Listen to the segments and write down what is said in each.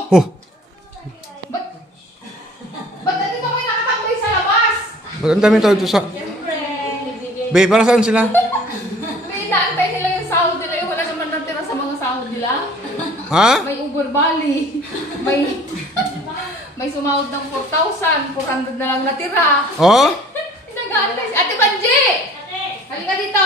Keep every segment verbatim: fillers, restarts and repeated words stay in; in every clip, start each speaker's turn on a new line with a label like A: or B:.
A: Oh,
B: Ba't, ba't nandito kayo nakatambay sa labas?
A: ba't ang daming tao dito sa... Be, para saan sila?
B: May inaantay nila yung sahod nila. Yung wala naman natira sa mga sahod nila.
A: Ha?
B: May Uber Bali. May... May sumahod ng four thousand. four hundred na lang natira.
A: Oh?
B: Nag-aantay si Ate Banji! Halika dito!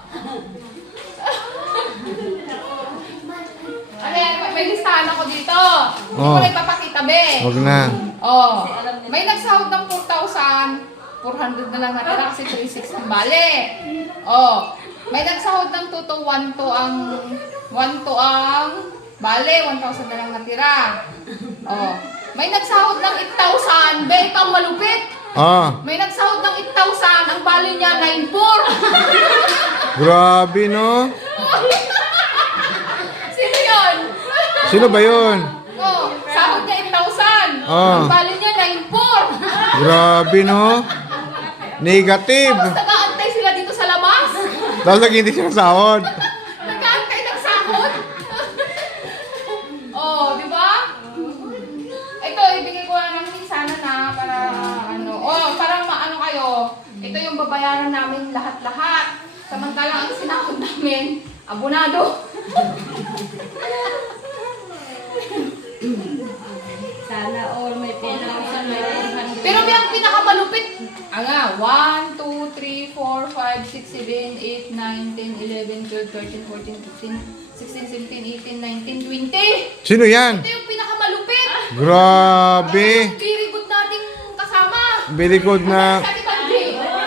B: Ano yan? May listahan ako dito. Hindi ko
A: Oh.
B: na ipapakita, be.
A: Huwag na.
B: Oh. May nagsahod ng four thousand. four hundred na lang natira kasi three six ang bali. Oh. May nagsahod ng two to one to ang one to ang bali, one thousand na lang natira. Oh. May nagsahod ng eight thousand. Be, ikaw malupit.
A: Ah,
B: May nagsahod ng eight thousand. Ang bali niya nine four.
A: grabe no?
B: Sino yun?
A: Sino ba yun?
B: Oh, sahod niya eight thousand.
A: Ah.
B: Ang bali niya nine four.
A: Grabe no? Negative.
B: Tapos nag-aantay sila dito sa labas.
A: Tapos lagi hindi siya sahod.
B: Nag-aantay ng sahod. Oh, di ba? Ito, ibigay ko lang ng sana na para ano. Oh, para maano kayo. Ito yung babayaran namin lahat-lahat. Samantalang ang sinahod namin, abonado.
C: Sana all may pera sa meron.
B: Pero may ang pinakamalupit. Anga, one, two, three, four, five, six, seven, eight, nine, ten, eleven, twelve, thirteen, fourteen, fifteen, sixteen, seventeen, eighteen, nineteen, twenty.
A: Sino yan?
B: Ito yung pinakamalupit.
A: Grabe.
B: Yung very good nating kasama.
A: Very good na.
B: Ate Banji.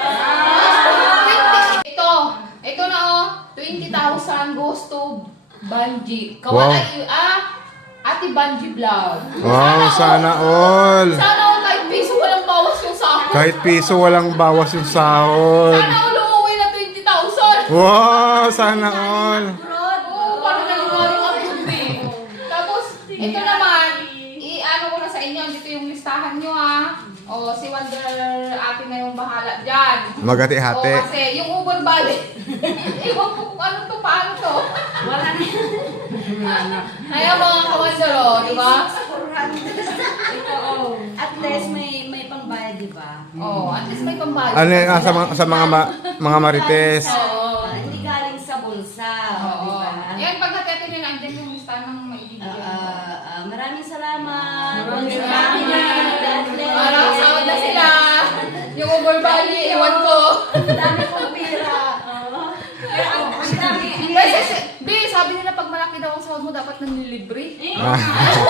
B: Ito, ito na oh, twenty thousand goes to Banji.
A: Wow.
B: Kawalay, ah, Ate Banji Vlog.
A: Wow, sana all.
B: Sana all kahit piso walang bawas yung sahod.
A: Kahit piso walang bawas yung sahod.
B: Sana all umuwi na twenty thousand.
A: Wow, sana all.
B: Oo, parang nangyari ang abudi. Tapos, ito naman, i-ano ko na sa inyo, dito yung listahan nyo ha. O, si Wonder Ate na yung bahala dyan.
A: Magati-hati.
B: O, kasi yung Uber Bali, iwan ko kung ano to, paano to.
C: Wala na yan.
B: Ayaw mga kawander, o, di ba?
C: Ito, oh. At least may may pangbayad, di ba?
B: O, at least may pambayad.
A: Ano yun, ah, sa, mga, sa mga, ma, mga marites.
B: Oo.
C: Ah, hindi galing sa bulsa, di
B: Oo.
C: ba?
B: Yan, pag natetin nyo, andyan yung listahan ng maibigyan.
C: Ah, ah, ah, maraming salamat.
B: Maraming
C: salamat.
B: salamat.
C: God bless.
B: Parang sahod na sila. Yung Uber Bali, iwan ko.
C: Ang dami kong pera. Pero ang ang dami.
B: Kasi, si- B, sabi nila pag malaki daw ang sahod mo, dapat nanlilibre.
A: Ah.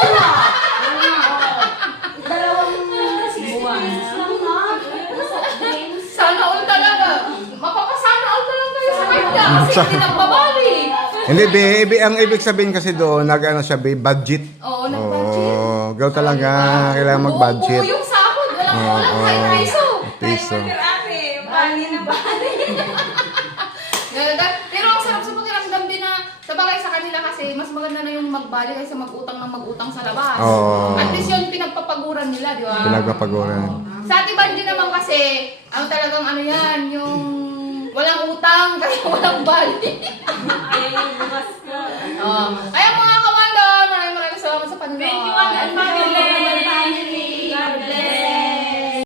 C: Dalawang sixty lang na. Soft drinks.
B: Sana all talaga. Mapapasana all talaga kayo sa kanya. Kasi hindi nagbabali.
A: Hindi, be, be, ang ibig sabihin kasi doon, nag-ano siya, be, budget.
B: Oo, nag-budget.
A: Oo, gaw talaga, kailangan mag-budget.
B: Buo-buo yung sahod. Walang
A: Oo,
B: walang kahit
A: oo.
B: piso.
A: Piso.
C: Ate, bali na bali.
B: Ganda. Pero ang sarap sa pakiramdam din na sa bagay sa kanila kasi mas maganda na yung magbali kaysa mag-utang ng mag-utang sa labas.
A: Oo.
B: At least yun pinagpapaguran nila, di ba?
A: Pinagpapaguran.
B: Sa Ate Banji naman kasi, ang talagang ano yan, yung walang utang, kaya walang bali.
C: Ayaw yung bukas ko.
B: Oh. Kaya mga kamando, maraming maraming salamat sa panonood.
C: Thank you, Ate Banji.